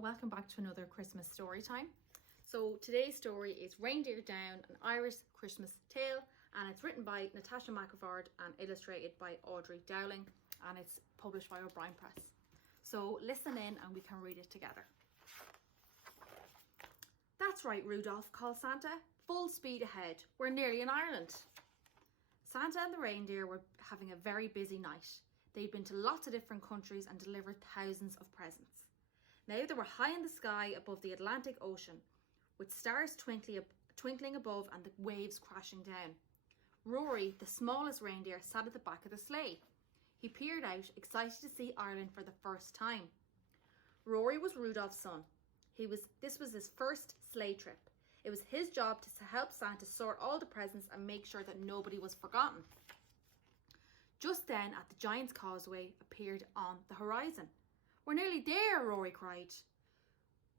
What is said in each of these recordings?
and welcome back to another Christmas story time. So today's story is Reindeer Down, an Irish Christmas tale, and it's written by Natasha Mac and illustrated by Audrey Dowling, and it's published by Brien Press. So listen in and we can read it together. That's right, Rudolph, called Santa. Full speed ahead. We're nearly in Ireland. Santa and the reindeer were having a very busy night. They'd been to lots of different countries and delivered thousands of presents. Now they were high in the sky above the Atlantic Ocean, with stars twinkling above and the waves crashing down. Rory, the smallest reindeer, sat at the back of the sleigh. He peered out, excited to see Ireland for the first time. Rory was Rudolph's son. This was his first sleigh trip. It was his job to help Santa sort all the presents and make sure that nobody was forgotten. Just then, at the Giant's Causeway appeared on the horizon. "We're nearly there," Rory cried.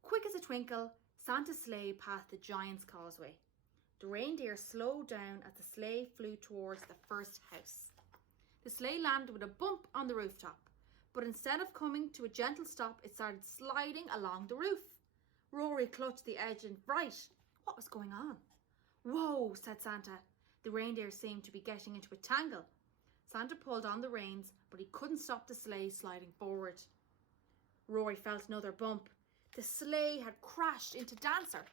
Quick as a twinkle, Santa's sleigh passed the Giant's Causeway. The reindeer slowed down as the sleigh flew towards the first house. The sleigh landed with a bump on the rooftop, but instead of coming to a gentle stop, it started sliding along the roof. Rory clutched the edge in fright. What was going on? "Whoa," said Santa. The reindeer seemed to be getting into a tangle. Santa pulled on the reins, but he couldn't stop the sleigh sliding forward. Rory felt another bump. The sleigh had crashed into Dancer.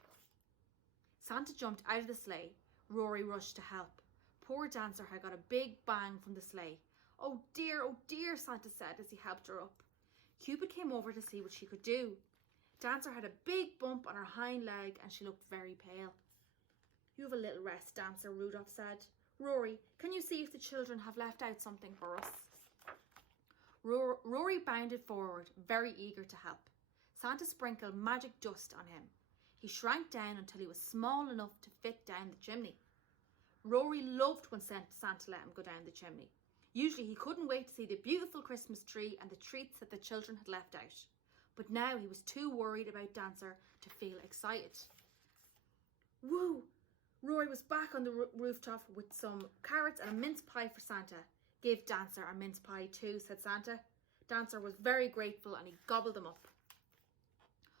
Santa jumped out of the sleigh. Rory rushed to help. Poor Dancer had got a big bang from the sleigh. Oh dear, Santa said as he helped her up. Cupid came over to see what she could do. Dancer had a big bump on her hind leg and she looked very pale. "You have a little rest, Dancer," Rudolph said. "Rory, can you see if the children have left out something for us?" Rory bounded forward, very eager to help. Santa sprinkled magic dust on him. He shrank down until he was small enough to fit down the chimney. Rory loved when Santa let him go down the chimney. Usually he couldn't wait to see the beautiful Christmas tree and the treats that the children had left out. But now he was too worried about Dancer to feel excited. Woo! Rory was back on the rooftop with some carrots and a mince pie for Santa. "Give Dancer a mince pie too," said Santa. Dancer was very grateful and he gobbled them up.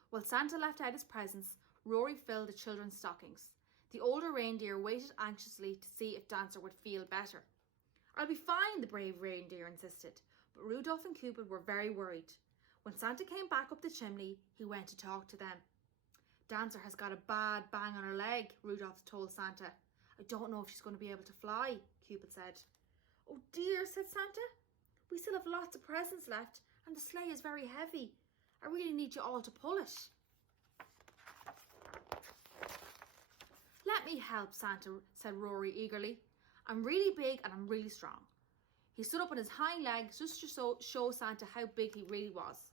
While Santa left out his presents, Rory filled the children's stockings. The older reindeer waited anxiously to see if Dancer would feel better. "I'll be fine," the brave reindeer insisted, but Rudolph and Cupid were very worried. When Santa came back up the chimney, he went to talk to them. "Dancer has got a bad bang on her leg," Rudolph told Santa. "I don't know if she's going to be able to fly," Cupid said. "Oh dear," said Santa. "We still have lots of presents left and the sleigh is very heavy. I really need you all to pull it." "Let me help," Santa said Rory eagerly. "I'm really big and I'm really strong." He stood up on his hind legs just to show Santa how big he really was.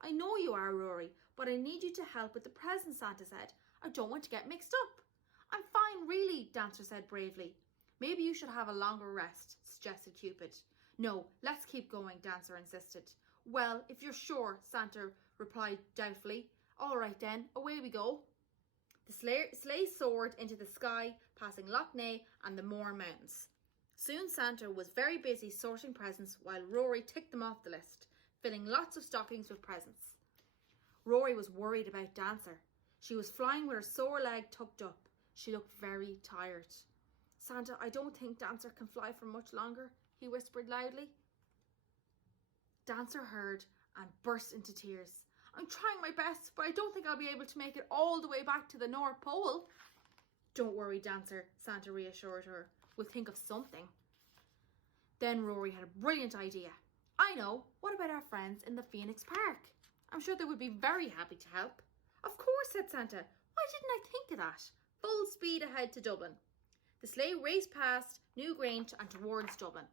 "I know you are, Rory, but I need you to help with the presents," Santa said. "I don't want to get mixed up." "I'm fine, really," Dancer said bravely. "Maybe you should have a longer rest," suggested Cupid. "No, let's keep going," Dancer insisted. "Well, if you're sure," Santa replied doubtfully. "All right then, away we go." The sleigh soared into the sky, passing Loch Ness and the Moor Mountains. Soon Santa was very busy sorting presents while Rory ticked them off the list, filling lots of stockings with presents. Rory was worried about Dancer. She was flying with her sore leg tucked up. She looked very tired. "Santa, I don't think Dancer can fly for much longer," he whispered loudly. Dancer heard and burst into tears. "I'm trying my best, but I don't think I'll be able to make it all the way back to the North Pole." "Don't worry, Dancer," Santa reassured her. "We'll think of something." Then Rory had a brilliant idea. "I know, what about our friends in the Phoenix Park? I'm sure they would be very happy to help." "Of course," said Santa. "Why didn't I think of that?" Full speed ahead to Dublin. The sleigh raced past Newgrange and towards Dublin.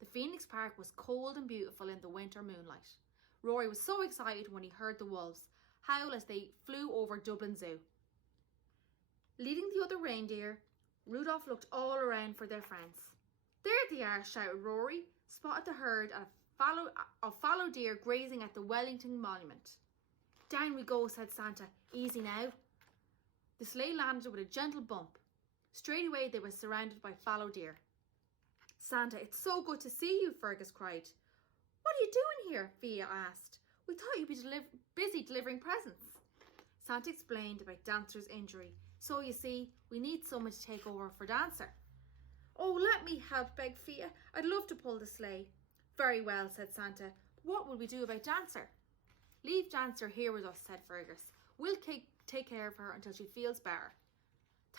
The Phoenix Park was cold and beautiful in the winter moonlight. Rory was so excited when he heard the wolves howl as they flew over Dublin Zoo. Leading the other reindeer, Rudolph looked all around for their friends. "There they are," shouted Rory, spotted the herd of fallow deer grazing at the Wellington Monument. "Down we go," said Santa. "Easy now." The sleigh landed with a gentle bump. Straight away they were surrounded by fallow deer. "Santa, it's so good to see you," Fergus cried. "What are you doing here?" Fia asked. "We thought you'd be busy delivering presents." Santa explained about Dancer's injury. So you see, we need someone to take over for Dancer. Oh, let me help, begged Fia. I'd love to pull the sleigh. Very well, said Santa. What will we do about Dancer? Leave Dancer here with us, said Fergus. We'll take care of her until she feels better.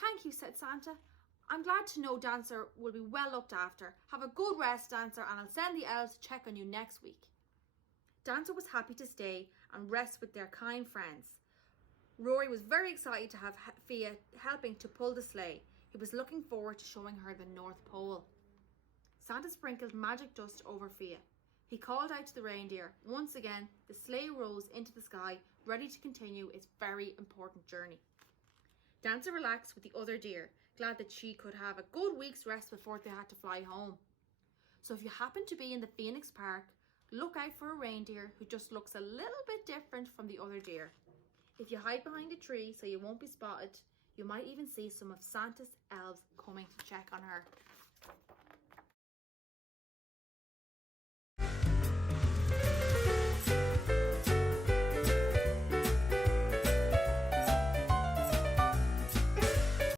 Thank you, said Santa. I'm glad to know Dancer will be well looked after. Have a good rest, Dancer, and I'll send the elves to check on you next week. Dancer was happy to stay and rest with their kind friends. Rory was very excited to have Fia helping to pull the sleigh. He was looking forward to showing her the North Pole. Santa sprinkled magic dust over Fia. He called out to the reindeer. Once again, the sleigh rose into the sky, ready to continue its very important journey. Dancer relaxed with the other deer, glad that she could have a good week's rest before they had to fly home. So if you happen to be in the Phoenix Park, look out for a reindeer who just looks a little bit different from the other deer. If you hide behind a tree so you won't be spotted, you might even see some of Santa's elves coming to check on her.